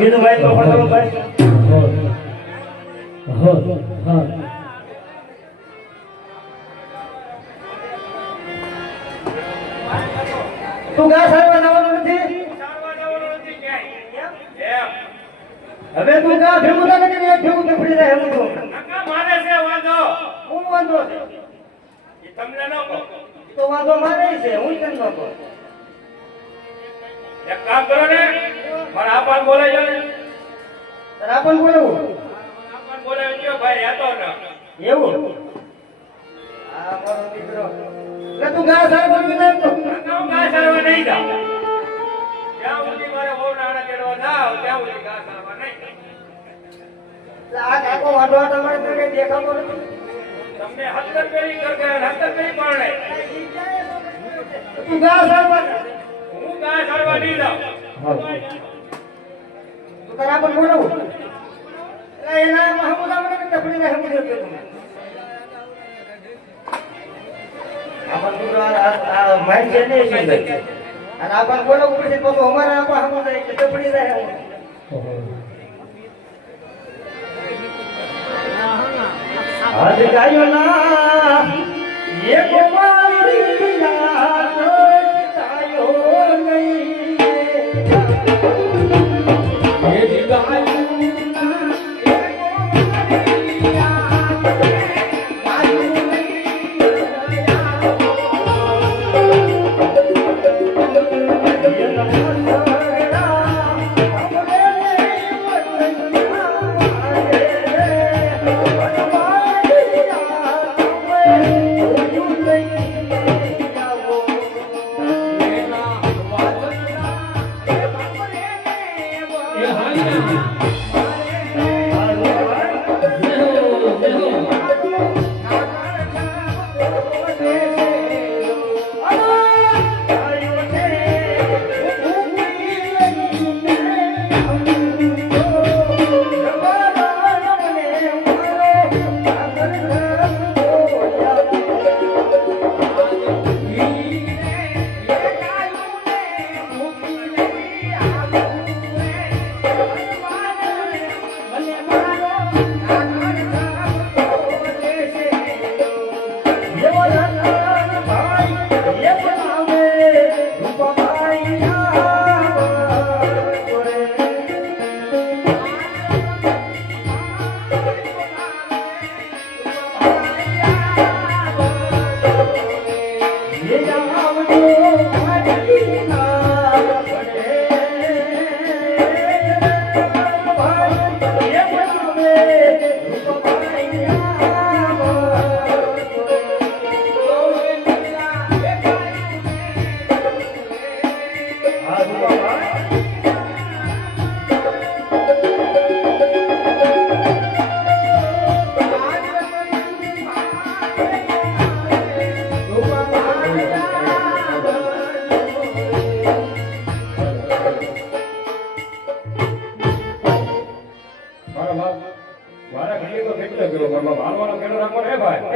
બીજું ભાઈ તો પણ ભાઈ તું ગા સારવા જવાનું નથી હવે તું ગા ભેગું ના કરી ભેગું તો ફરી જાય હું તો મારે છે વાંધો હું વાંધો છે એ તમને ન કહો તો વાંધો મારે છે હું કેમ ન કહું એક કામ કરો ને મારા આપણ બોલાઈ ને તારે આપણ બોલાવું આપણ બોલાવી ગયો ભાઈ હતો ને એવું આ મારો દીકરો એટલે તું ગા સારવા નહીં તો હું ગા સારવા નહીં જાઉં જ્યાં સુધી મારે બહુ નાણા તેડવા જાવ ત્યાં સુધી ગા સારવા નહીં આ કાકો વાંધો તમારે તો કઈ દેખાતો નથી તમને હત્તર પેરી કરકે હત્તર પેરી પરણે તું ગા સારવા હું ગા સારવા નહીં જાઉં તો તારા પણ બોલાવું એટલે એના મહમુદા મને તપડી રહે મુજબ તો આપણ પૂરો આ માઇન્ડ છે ને છે ભાઈ અને આપણ બોલાવું પડશે તો અમારા આપણ હમુદા કે તપડી રહે આજ ગાયો ના એક મારી યાદ ગાયો નહીં એ ગાયો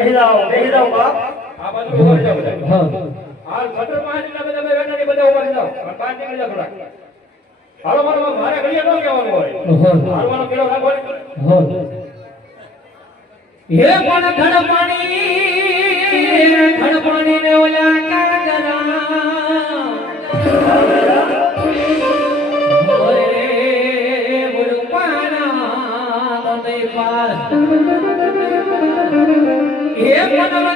બેહી જાઓ બાપ. આ બાજુ ઉભા રહી જાઓ બધા. હા હાલ સટર પાંચ ના બધા બેઠા ને બધા ઉભા રહી જાઓ. અને પાંચ નીકળી જાઓ થોડા. હાલો મારે ઘડીએ ન કહેવાનું હોય. હાલવાનો કિલો રાખવાનો. હે પણ ખડપાણી ને ઓલા કાગરા ઓરે મુડપાના દે પાર હે પણ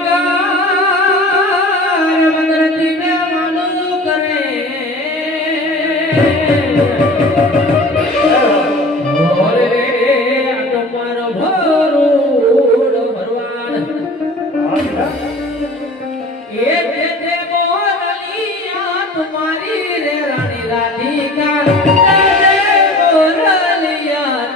વગરતી ને માનું કરે ઓરે આ તમારો ભરોડ ભરવાન એ જે બોરલિયા તમારી રે રાણી રાધિકા જે બોરલિયા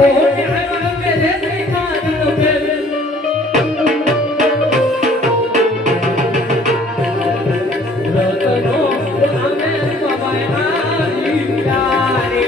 કોને આવ્યા મે રેતી માનનો બેલ રતનો અમે બાબાએ આવી યારે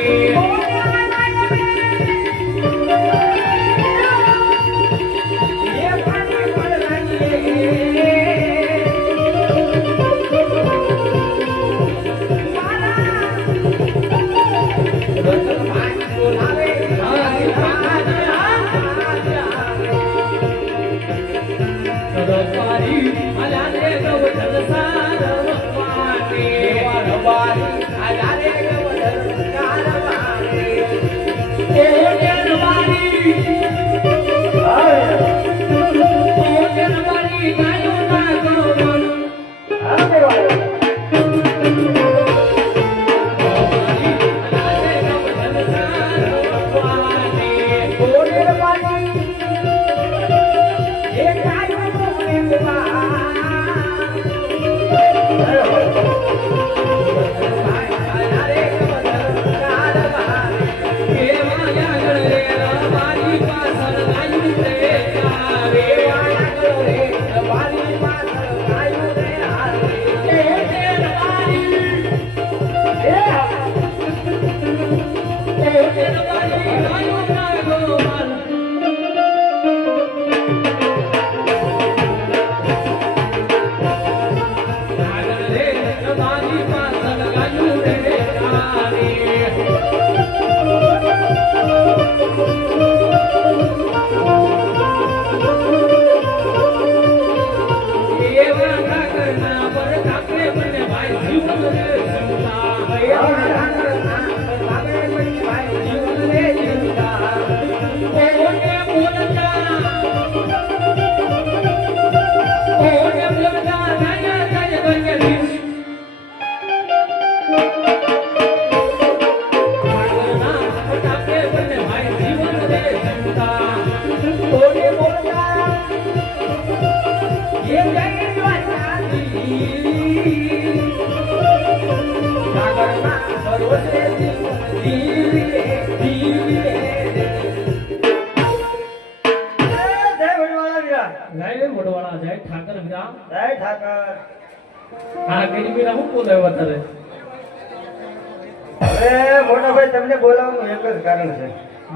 હવે મોટા ભાઈ તમને બોલાવવાનું એક જ કારણ છે.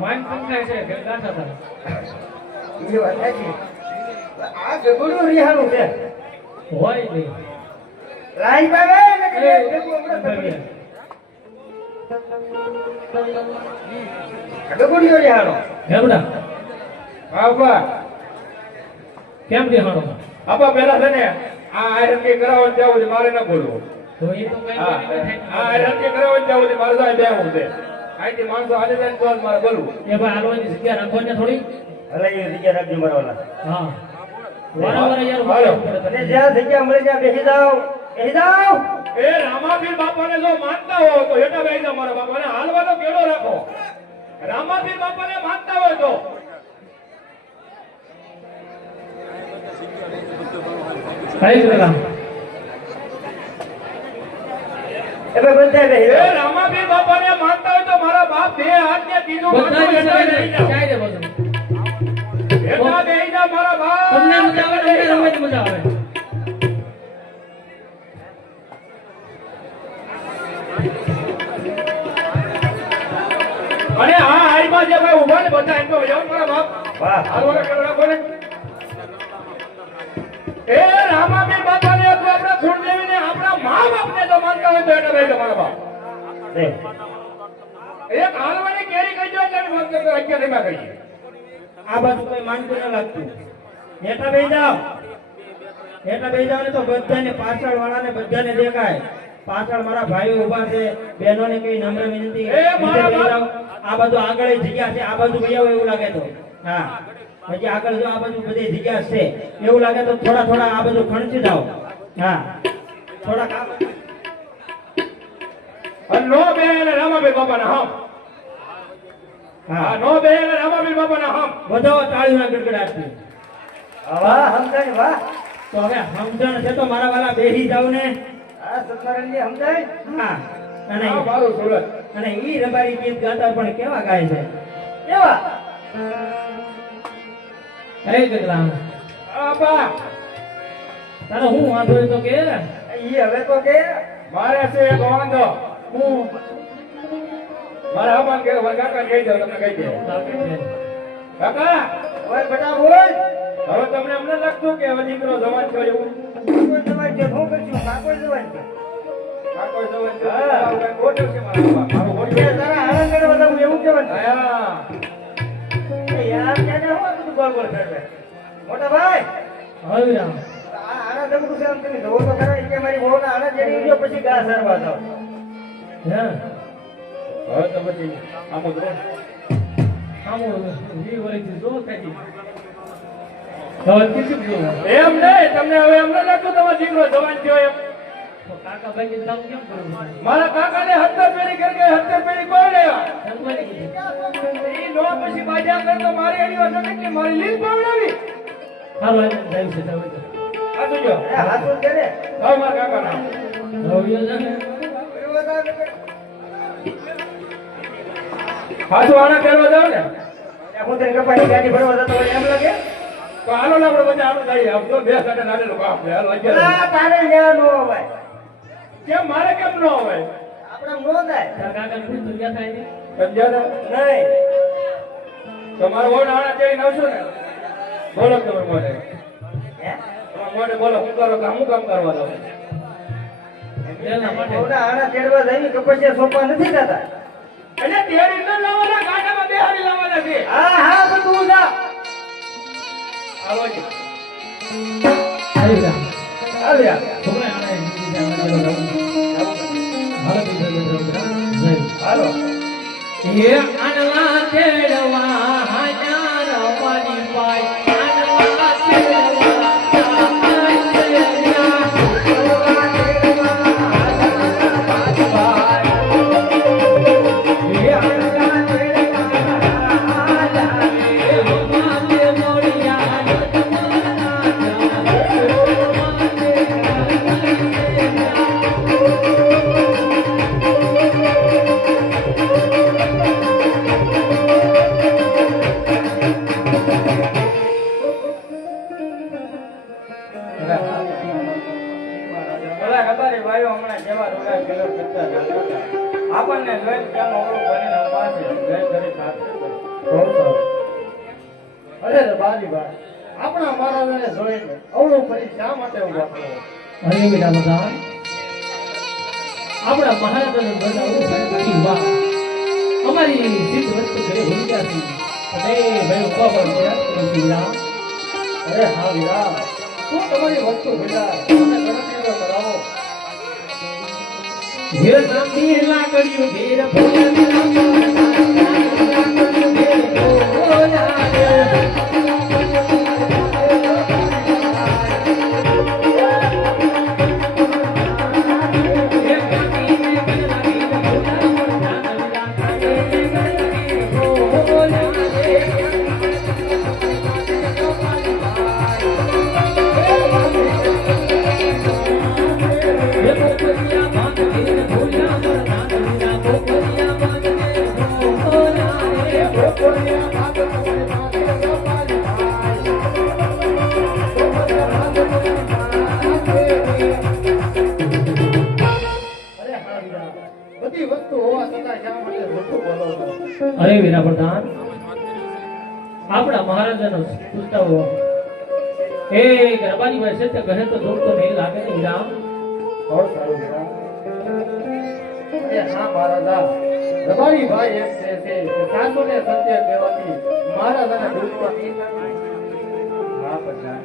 માન પંખાય છે કે ગાંઠા થાય એ વાત સાચી. આ ગગડું રિહાણું છે. હોય નહીં લાઈન માં આવે ને કે એ, ગગડું હમણાં બરાબર. ગગડીયો રિહાણો. હેબડા બાપા કેમ દેખાડો આપા પેલા છે ને આ આયરન કે કરાવો જાવ છે મારે ના બોલવું તો એ તો કઈ આ આયરન કે કરાવો જાવ છે મારે તો બેહવું છે આઈથી માણસો હાલે જાય ને તો જ મારે બોલવું એ ભાઈ હાલવાની જગ્યા રાખો ને થોડી અલે એ જગ્યા રાખજો મારવાલા. હા વારંવાર યાર હાલો. બોલવું પડે અને જ્યાં જગ્યા મળે ત્યાં બેસી જાઓ. બેસી જાઓ. એ રામાપીર બાપાને જો માનતા હો તો હેઠા બેસી જાઓ મારા બાપાને હાલવાનો કેળો રાખો રામાપીર બાપાને માનતા હોય તો કઈ ગયેલા એ ભાઈ બધા બેસી એ જાઓ. રામાપીર બાપાને માનતા હોય તો મારા બાપ બે હાથ ને ત્રીજું બધા માથું હેઠા બેસી જાઓ. ચાઈ દે બધું હેઠા બેસી જાઓ મારા બાપ તમને મજા આવે તમને રમવાની મજા આવે અને આ હાઈમાં જે ભાઈ ઉભા ને બધા એમ તો જાઓ મારા બાપ વાહ. હાલવાનો કેળો રાખો ને એ રામાપીર બાપાને અથવા આપણા કુળદેવીને આપણા મા બાપને જો માનતા હોય તો હેઠા બેસી જાઓ મારા બાપ બે. એક હાલવાની કેરી કહી દો એટલે મત કરતો અગિયાર રીમા કરીએ આ બાજુ કોઈ માનતું ન લાગતું હેઠા બેસી જાઓ હેઠા બેસી જાઓ ને તો બધાને પાછળ વાળાને બધાને દેખાય પાછળ મારા ભાઈઓ ઊભા છે બહેનોને કઈ નમ્ર વિનંતી એ મારા નીચે બેસી જાઓ. આ બાજુ આગળ જગ્યા છે આ બાજુ ભાઈ આવો એવું લાગે તો હા હજી આગળ જો આ બાજુ બધી જગ્યા છે એવું લાગે તો થોડા થોડા આ બાજુ ખણચી જાઓ હા થોડા અને નો બે અને રામાપીર બાપાના હમ હા નો બે અને રામાપીર બાપાના હમ બધો તાળીઓના ગડગડાટથી વાહ સમજાય વાહ. તો હવે સમજણ છે તો મારા વાલા બેસી જાવ ને આ સત્સંગની સમજાય. હા અને આ મારું સુરત અને ઈ રબારી ગીત ગાતા પણ કેવા ગાય છે એ કેવા એ ગગલા આપા તારે હું વાંધો હોય તો કે ઈ હવે તો કે મારે છે એક વાંધો હું મારા આમાં કે કાકા કહી દો તમને કહી દે કાકા ઓય બેટા બોલ હવે તમને એમને લાગતું કે હવે દીકરો જવાન થયો એવું કોઈ જવાન છે હું કરશું કાકો જવાન છે કાકો જવાન હા. થયો કઈ ગોઠવ છે મારો બાપ. મારો એ ગોઠવ તારા આનંદ કરે બધા એવું કેવાનું છે હા એ યાર કેને હું બધું બોલ બોલ કરે મોટા ભાઈ હવે રામ આના દમડું છે આમ તમે જોવો તો ખરા કે મારી વહુના આના જેડી ઉડ્યો પછી ગા સરવા જાવ હે હવે તો પછી આમ જ રહો. આમો જી વળી જો કાકી હવે કેટલું જોવું એમ નહીં તમને હવે એમને લાગતું તમારો દીકરો જવાન થયો એમ તો કાકા ભાઈ કામ કેમ કરું મારા કાકાને 70 પેઢી કરી ગઈ 70 પેઢી કોણ લેવા સંતવાડી કીધું ઈ નો પછી બાજા કરતો મારી અડી વાત કે મારી લીલ પાવડાવી હાલો આ જાય છે તમે આ તો જો એ હાથું છે ને હવે મારા કાકા ના હવે જાને પાછું આના કરવા જાવ ને હું તને કપાની ગાડી ભરવા જતો હોય એમ લાગે તો હાલો ને આપણે બધા આનું જઈએ આમ તો બે સાથે નાનેલું કામ છે હાલો અગિયાર આ તારે ન્યા નો હોય કેમ મારે કેમ ન હોય આપણે નો થાય તારા કાકા ને પૂછતું ક્યાં થાય છે અગિયાર નહીં તમારો વોટ આણા તેડી નાખશો ને બોલો તમે મને હે મને બોલો હું કરો કામ હું કામ કરવા દો એના માટે વહુના આના તેડવા જઈને કપસિયા સોંપવા નથી થતા એટલે તેડી ન લાવવાના ગાડામાં બેહાડી લાવવાના છે હા હા બધું જા આવો જી આવી જા આવ્યા છોકરા આના જીજી જાવ હાલો બીજો જય હાલો એ આનલા તેડવા હાજાર પાણી પાય આનલા તેડવા બધા ખબર ભાઈઓ હમણાં જેવા રોડા કિલો કરતા હતા. આપણને જોઈને કેમ ઓળું બનીને ઉભા છે જય કરી ખાતર અરે બાજી ભાઈ આપણા મહારાજાને જોઈને અવળું ફરી શા માટે ઉભા થયો અરે બેટા બધા આપણા મહારાજાને બનાવવું સાહેબ વાહ અમારી સિદ્ધ વસ્તુ ઘરે ભૂલી ગયા છે અરે ભાઈ ઉભા પણ ગયા અરે હા વીરા શું તમારી વસ્તુ ભેગા તમે ગણતરીઓ કરાવો ઘેર નામની લાકડીઓ ઘેર ફૂલની લાકડીઓ ઘેર બધી વસ્તુ હોવા છતાં શા માટે જૂઠું બોલો છો? અરે વીરા પ્રધાન આપણા મહારાજાનો પુસ્તકો એ ગરબાની ભાઈ સત્ય કહે તો દુઃખ તો નહીં લાગે ને વીરા બહુ સારું વીરા અરે હા મહારાજા રબારી ભાઈ એમ કહે છે કે સાસુને સત્ય કહેવાથી મહારાજાને દુઃખ નહીં હા પ્રધાન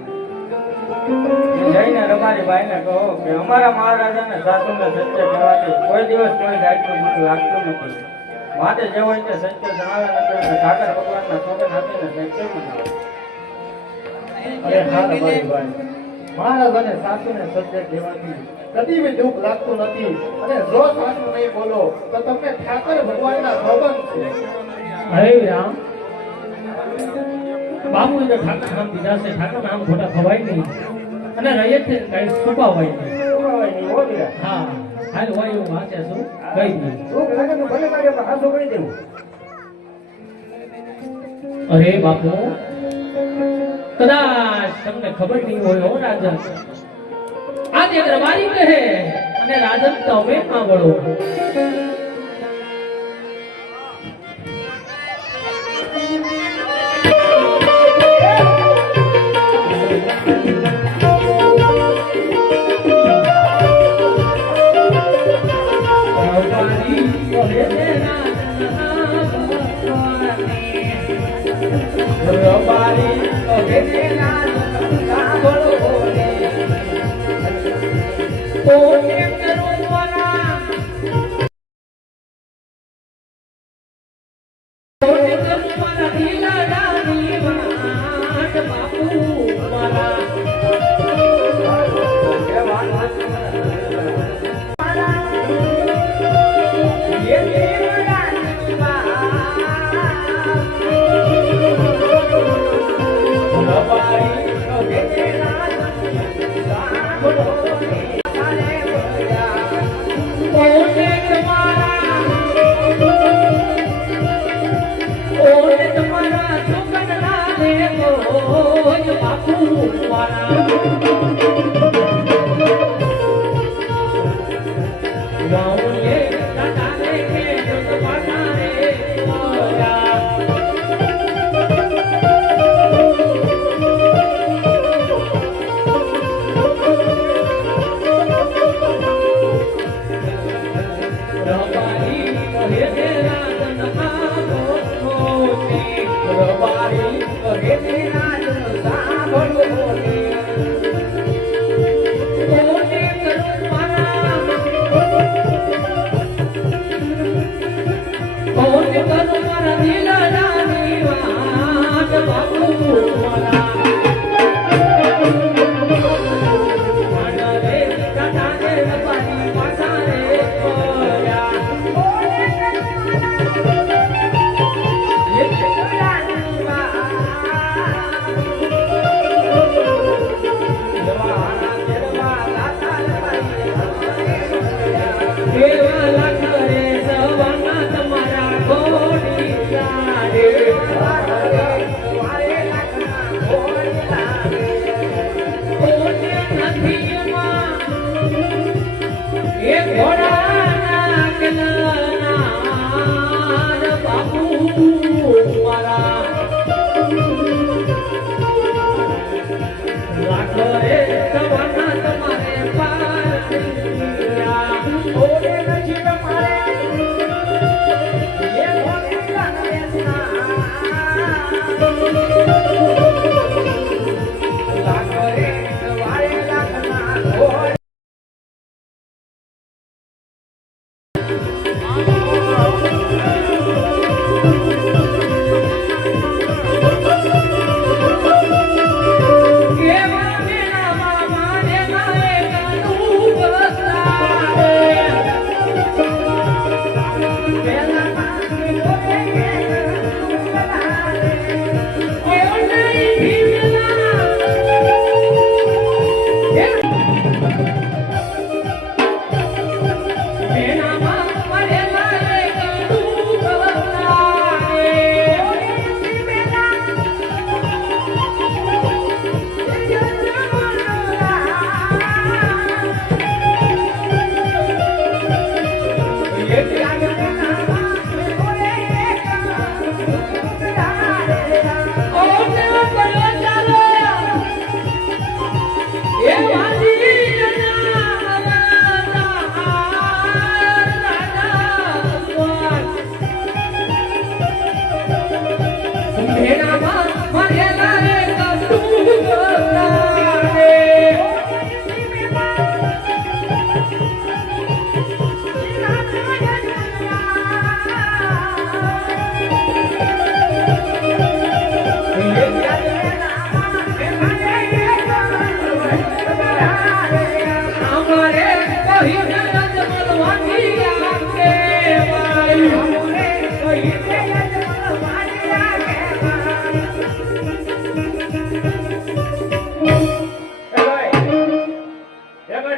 જઈને રમારી ભાઈને કહો કે અમારા મહારાજાને સાસુને સત્ય કહેવાથી કોઈ દિવસ કોઈ જાતનું દુઃખ લાગતું નથી માટે જે હોય તે સત્ય જણાવે નથી અને ઠાકર ભગવાનના સોગંદ આપીને સત્ય મનાવે અરે હા રબારી ભાઈ મહારાજાને સાસુને સત્ય કહેવાથી કદી બી દુઃખ લાગતું નથી અને જો સાસુ નહીં બોલો તો તમને ઠાકર ભગવાનના સોગંદ છે અરે વીરા બાબુ એ ઠાકર નામ દીધા છે ઠાકર નામ ખોટા ખવાય નહીં અને રહીએ છે કઈ છુપાવાય નહીં છોકરાઓએ નહીં હો વીરા. હા હાલ હોય એવું વાંચ્યા છું કઈ નહીં દુઃખ લાગે તો ભલે લાગે પણ હાથું કરી દેવું અરે બાપુ, કદાચ તમને ખબર નહીં હોય હો રાજન, આજે રબારી કહે અને રાજન તમે સાંભળો.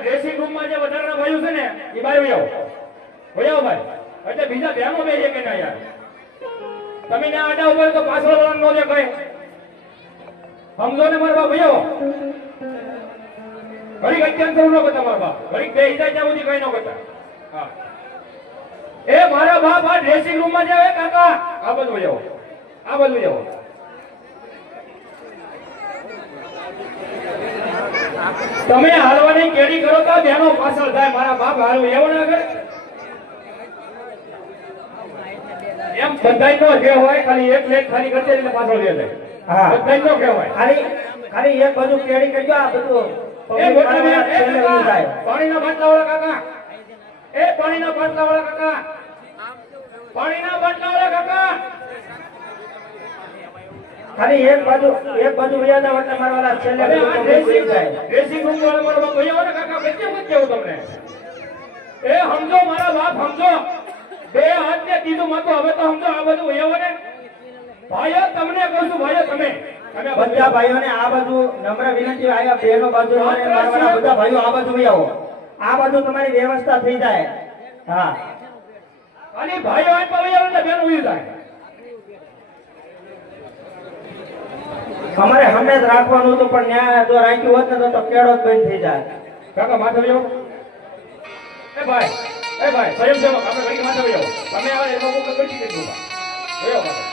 ડ્રેસિંગ રૂમમાં જે વધારાના ભાઈઓ છે ને એ બહાર વહી આવો ભાઈ એટલે બીજા ધ્યાનો બે કે ના યાર તમે ત્યાં આડા ઉપર તો પાછળ વાળા નો દેખાય સમજો ને મારા બાપ ભૈયો ઘડીક અત્યંત ન કરતા મારા બાપ ઘડીક બે હિસાબ ત્યાં સુધી કઈ ન કરતા હા એ મારા બાપ આ ડ્રેસિંગ રૂમ માં જાવ કાકા આ બધું જાઓ આ બધું જાઓ તમે હાલવાની કેડી કરો તો બેનો પાછળ થાય મારા બાપ હાલવું એવું ના કરે એમ બધાય નો જે હોય ખાલી એક લેખ ખાલી કરશે એટલે પાછળ લે જાય હા બધાય નો કહેવાય ખાલી એક બાજુ કેડી કરજો આ બધું એ public વાળા છેલ્લે ઊભું થાય. પાણીના બાટલા વાળા કાકા એ પાણીના બાટલા વાળા કાકા પાણીના બાટલા વાળા કાકા ખાલી એક બાજુ વયા જાવ એટલે મારા વાળા છેલ્લે હવે બધું આ complete થઈ જાય. ડ્રેસિંગ રૂમ વાળા મારા બાપ ભૈયા વાળા કાકા બેચે મત કેવું તમને એ સમજો મારા બાપ સમજો બે હાથ ને કીધું મતો હવે તો સમજો આ બધું ભૈયા ને ભાઈઓ તમને કહું છું ભાઈઓ તમે બધા ભાઈઓને આ બાજુ નમ્ર વિનંતી આયા બહેનો બાજુ અને મારા વાળા બધા ભાઈઓ આ બાજુ વહી આવો આ બાજુ તમારી વ્યવસ્થા થઈ જાય હા ખાલી ભાઈઓ આજ ભૈયા એટલે બેન ઉઈ જાય અમારે હંમેશ રાખવાનું હતું પણ ન્યાય જો રાખ્યું હોત ને તો કેળો જ બંધ થઈ જાય કાકા માથે વયો એ ભાઈ સ્વયંસેવક આપણે ઘડી માથે વયો તમે આવે એનો મુખ કરી દીધું વયો માથે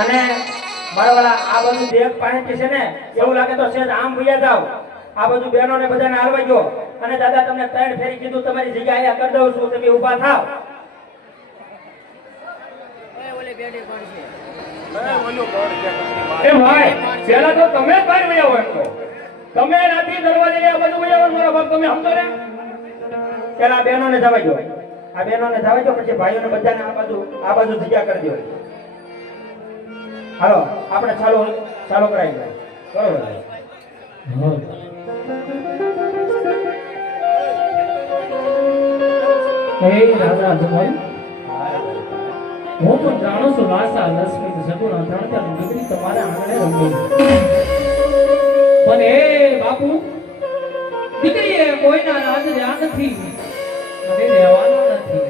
અને મારા વાળા આ બધું દેખ પાણી છે ને એવું લાગે તો સેજ આમ ભૈયા જાવ આ બધું બહેનો ને બધાને હાલવા ગયો અને દાદા તમને 3 ફેરી કીધું તમારી જગ્યા અહીંયા કરી દઉં છું તમે ઊભા થાવ એ ભાઈ પેલા તો તમે જ બહાર વયા હોય તો તમે રાતી દરવાજે આ બધું વયા મારા બાપ તમે સમજો ને પેલા આ બહેનોને જવા દો આ બહેનોને જવા દો પછી ભાઈઓને બધાને આ બાજુ જગ્યા કરી દો હાલો આપણે ચાલો કરાવી દઈએ બરોબર હે રાજા જમાઈ હું પણ જાણું છું વાસા લક્ષ્મી સગુણા ત્રણ દીકરી તમારા આંગણે રમી પણ એ બાપુ દીકરીએ કોઈના રાજ રહ્યા નથી અને રહેવાનો નથી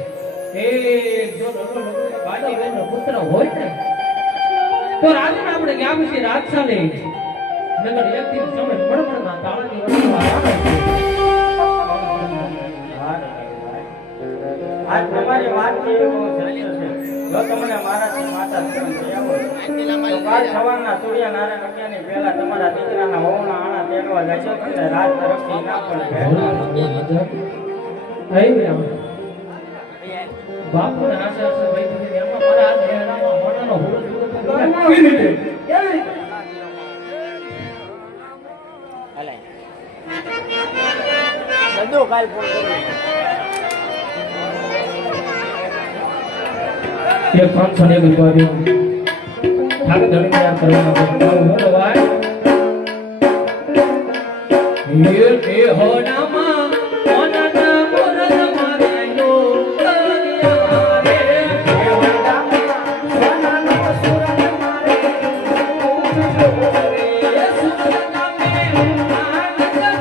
એ જો બાજી બેનનો પુત્ર હોય ને તો રાજા આપણે ક્યાં પછી રાજશાલે નગર વ્યક્તિ સમય મણમણના તાળાની વળીમાં આવે છે આજ તમારી વાત છે એવો સત્ય છે જો તમને મારાથી માતા શરમ થયા હોય તો કાલ સવારના સૂર્યનારાયણ અજ્ઞાની પહેલા તમારા દીકરાના વહુના આણા તેડવા જશો એટલે રાજ તરફથી ના પણ ભેટ બાપુ ને આશા છે ભાઈ દીકરી એમાં મારા હાથ મેળામાં મોઢાનો હુરો જુદો તો એક 501 રૂપિયા ઠાકર ધણી તૈયાર કરવાના બોલો ભાઈ એ હોનામાં હોનાના મોરન મારેલો કરિયા રે એ હોનામાં હોનાના સુરન મારેલો એ સુરન મે આનંદ કર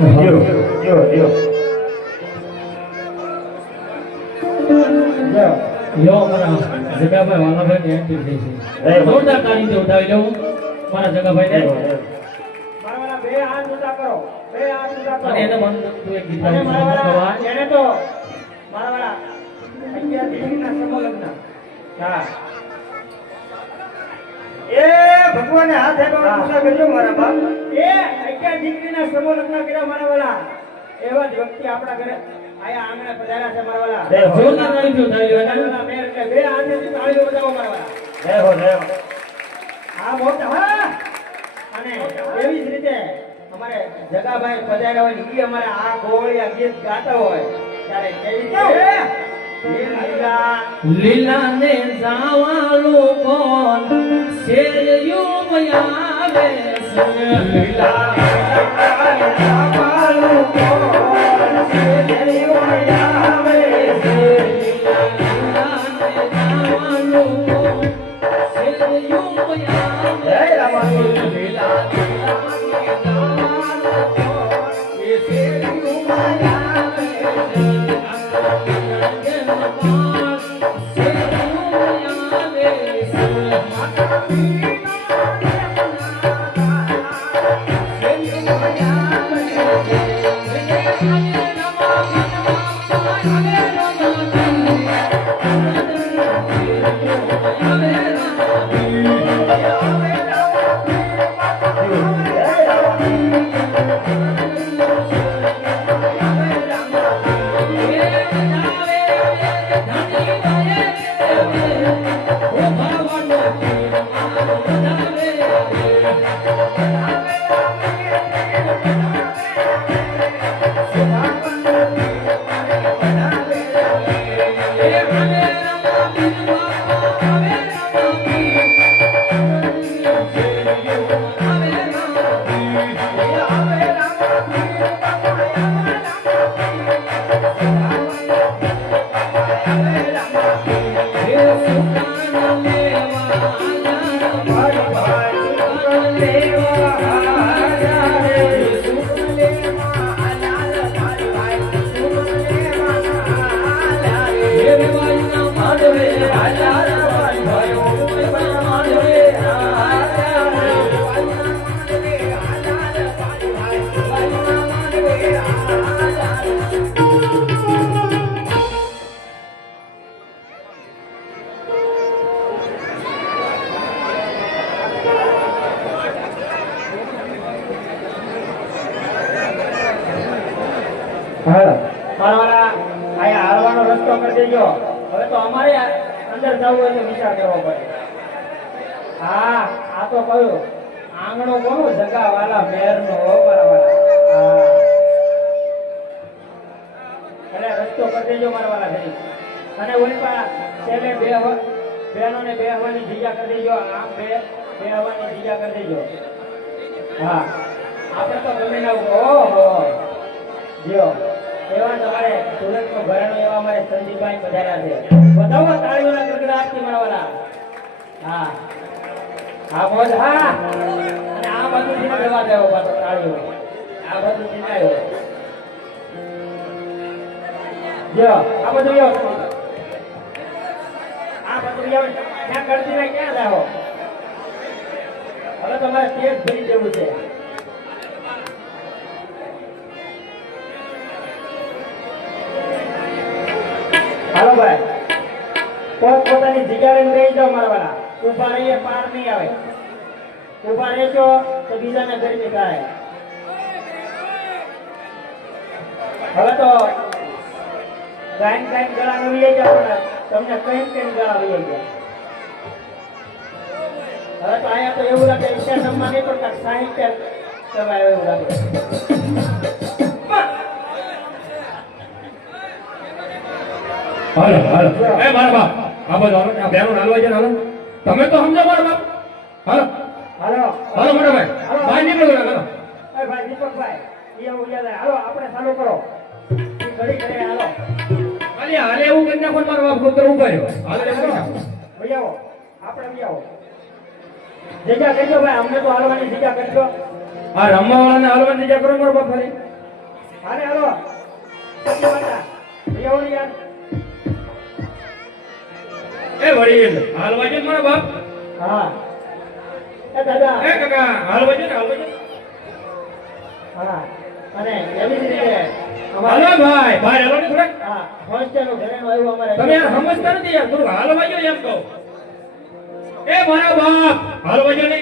લ્યો લ્યો લ્યો યો મારા જગાભાઈ વાલાભાઈ ની એન્ટ્રી થઈ છે જોરદાર તાળીથી ઉઠાવી લઉં મારા જગાભાઈ ને મારા વાળા બે હાથ ઊંચા કરો, બે હાથ ઊંચા કરો. અને એને મન તું એક ગીત અને ગાઈ મારા દો. વાળા એને તો મારા વાળા 11 દીકરીના સમલગ્ન. હા. એ ભગવાને હાથ આપ્યા પૂછા કરજો મારા બાપ. એ 11 દીકરીના સમલગ્ન કર્યા મારા વાળા. એવા જ વ્યક્તિ આપણા ઘરે આયા આંગણે પધાર્યા છે મારા વાળા. જોરદાર તાળીથી ઉઠાવી લો. મારા વાળા મેર એટલે બે હાથેથી તાળીઓ બજાવો મારા વાળા. લેવો લેવો હા મોટા હા. અને એવી જ રીતે અમારે જગાભાઈ પધાર્યા હોય ઈ અમારે આ ગોળિયા ગીત ગાતા હોય ત્યારે કેવી રીતે એ લીલા લીલા ને જાવાળું કોણ શેરયું આવે છે લીલા જાવાળું કોણ શેરયું આવે છે લીલા ને જાવાળું કોણ શેરયું આવે છે લીલા મારા વાળા આયા હાલવાનો રસ્તો કરી દેજો. હવે તો અમારે અંદર જવું હોય તો વિચાર કરવો પડે. હા આ તો કયું આંગણો કોનો જગા વાળા મેરનો હો મારા વાળા. હા એટલે રસ્તો કરી દેજો મારા વાળા જઈ. અને ઓલી પા છેલ્લે બહેનોને બે હવાની જગ્યા કરી દેજો. આમ બે હવાની જગ્યા કરી દેજો. હા આપણે તો ગમે ના ઓહો જો એવા તમારે સુરતનો ઘરાણો એવા અમારે સંદીપભાઈ પધાર્યા છે. બધાઓ તાળીઓના ગડગડાટથી મારવાના. હા હા મોજ હા. અને આ બાજુથી ન જવા દેવો પાછો તાળીઓ. આ બાજુથી ના આવ્યો જો આ બધું આવ્યો. આ બધું આવ્યો ક્યાં કરતી ના ક્યાં જાઓ. હવે તમારે તેજ ભરી દેવું છે. હાલો ભાઈ પોતાની જગ્યા લઈને બેસી જાઓ મારા વાળા. ઉભા રહીએ પાર નહીં આવે. ઉભા રહેજો તો બીજાને ગરમી થાય. હવે તો ગાયન ગાયન ગળા નવી ગયા તમને કઈ કઈ ગળા લઈ ગયા. હવે તો અહીંયા તો એવું લાગે ઈચ્છા જમવા નહીં પડતા સાહિત્ય કરવા એવું લાગે. હાલો હાલો એ મારા બાપ આ બધું હાલો આ બેનો હાલવા છે હાલો તમે તો સમજો મારા બાપ હાલો હાલો હાલો મોટા ભાઈ બહાર નીકળો હાલો એ ભાઈ દીપકભાઈ એ હું યાદ હાલો આપણે ચાલુ કરો. ઈ ઘડી ઘડી હાલો અરે હાલે એવું કરી નાખો મારા બાપ પુત્ર ઉભા રહ્યો હાલો એવું કરી નાખો. ભાઈ આવો આપણે બી આવો. જગ્યા કરજો ભાઈ અમને તો હાલવાની જગ્યા કરજો. આ રમવા વાળાને હાલવાની જગ્યા કરો મારા બાપ ખાલી હાલે હાલો સત્ય માતા ભૈયા ઓલી યાર એ વડીલ હાલવા છે ને મારા બાપ હા એ દાદા એ કાકા હાલવા છે ને હાલવા છે હા અને એવી જ રીતે હાલો ભાઈ ભાઈ હાલો ને થોડાક હા હોસ્ટેલનું ઘરેણું આવ્યું અમારે તમે યાર સમજતા નથી યાર થોડું હાલવા જો એમ કહો એ મારા બાપ હાલવા જો ને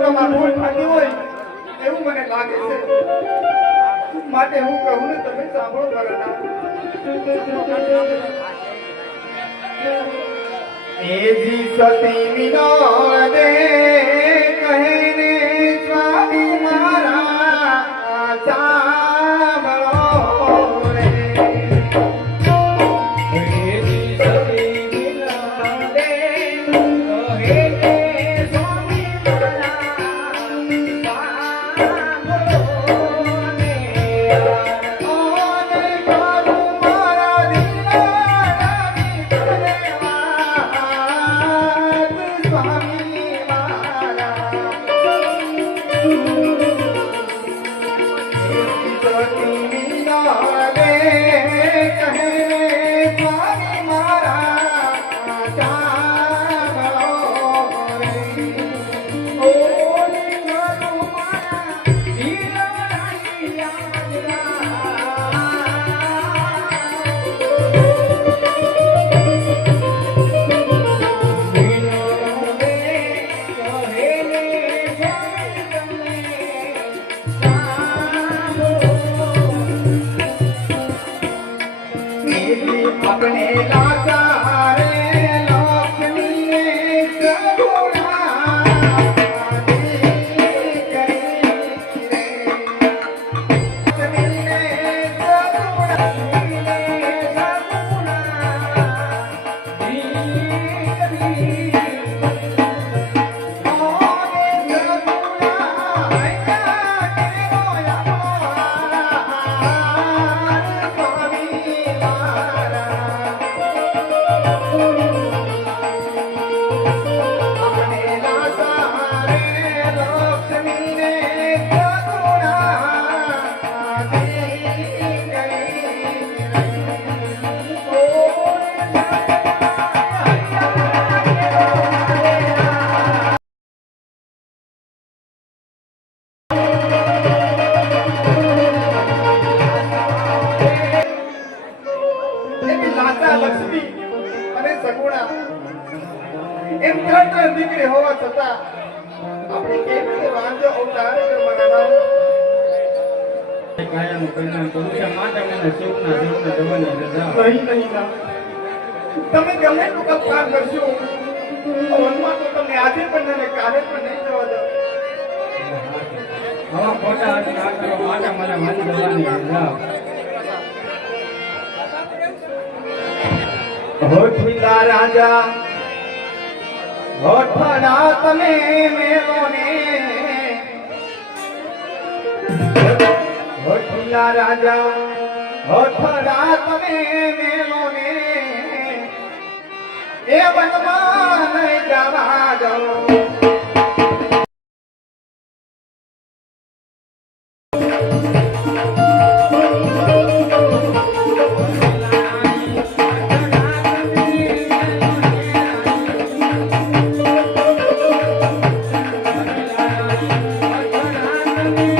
જન્મમાં ભૂલ થતી હોય એવું મને લાગે છે. માટે હું કહું ને તમે સાંભળો મારા. એજી સતી વિનોદે કહેને સ્વામી મારા સાંભળો રે. એજી સતી વિનોદે કહેને સ્વામી મારા સાંભળો રે. ઓને કરું મારા દિલના સ્વામી अपने लाचार लक्ष्मी ने करुणा લક્ષ્મી અને સગુણા એમ ત્રણ દીકરી હોવા છતાં આપણે કેવી રીતે વાંધો અવતાર કરવાના? કાયાનું પરિણામ કરું છે માટે મને શિવના દેવને જવાની રજા. નહીં નહીં ના. તમે ગમે એટલું કપકાર કરશો વનમાં તો તમને આજે પણ નહીં કાલે પણ નહીં જવા દો. આવા ખોટા હાથ ના કરો માટે મને મારી જવાની રજા. હોઠીલા રાજા હોઠના તમે મેલોને હોઠીલા રાજા હોઠના તમે મેલોને એ વનમાં નહીં જવા દો. Thank you.